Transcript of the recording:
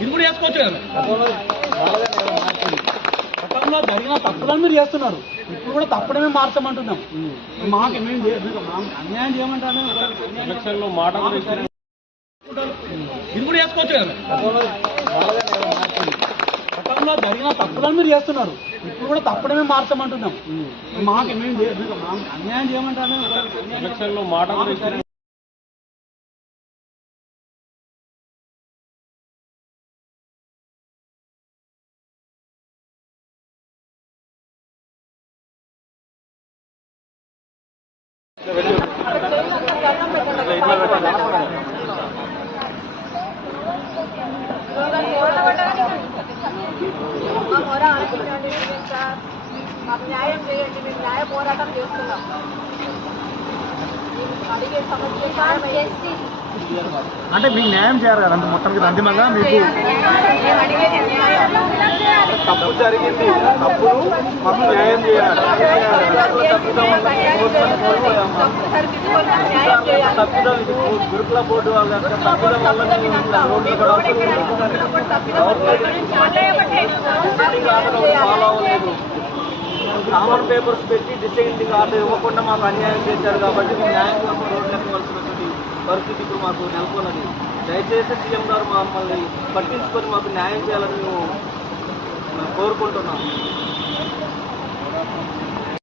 ఇది కూడా చేసుకోవచ్చు కదా. గతంలో జరిగిన తప్పులను మీరు చేస్తున్నారు, ఇప్పుడు కూడా తప్పడమే మార్చమంటున్నాం. మాకు అన్యాయం చేయమంటారు. ఎలక్షన్లో మాట ఇది కూడా చేసుకోవచ్చు కదా. గతంలో జరిగిన తప్పులను మీరు చేస్తున్నారు, ఇప్పుడు కూడా తప్పడమే మార్చమంటున్నాం. మాకు అన్యాయం చేయమంటారు. ఎలక్షన్లో మాట మాకు న్యాయం చేయండి, మేము న్యాయ పోరాటం చేస్తున్నాం. అడిగే సమస్య అంటే మీకు న్యాయం చేయాలి కదా. అంటే మొత్తానికి అంతిమంగా మీకు తప్పు జరిగింది, తప్పుడు మాకు న్యాయం చేయాలి. తప్పిదం గురుకుల బోర్డు వాళ్ళ తప్పిదం ఫాలో అవ్వలేదు. కామన్ పేపర్స్ పెట్టి డిసైడింగ్ ఆర్డర్ ఇవ్వకుండా మాకు అన్యాయం చేశారు కాబట్టి మేము న్యాయం కోసం రోడ్లెక్కవలసినటువంటి పరిస్థితి ఇప్పుడు మాకు నెలకొన్నది. దయచేసి సీఎం గారు మమ్మల్ని పట్టించుకొని మాకు న్యాయం చేయాలని మేము కోరుకుంటున్నాం.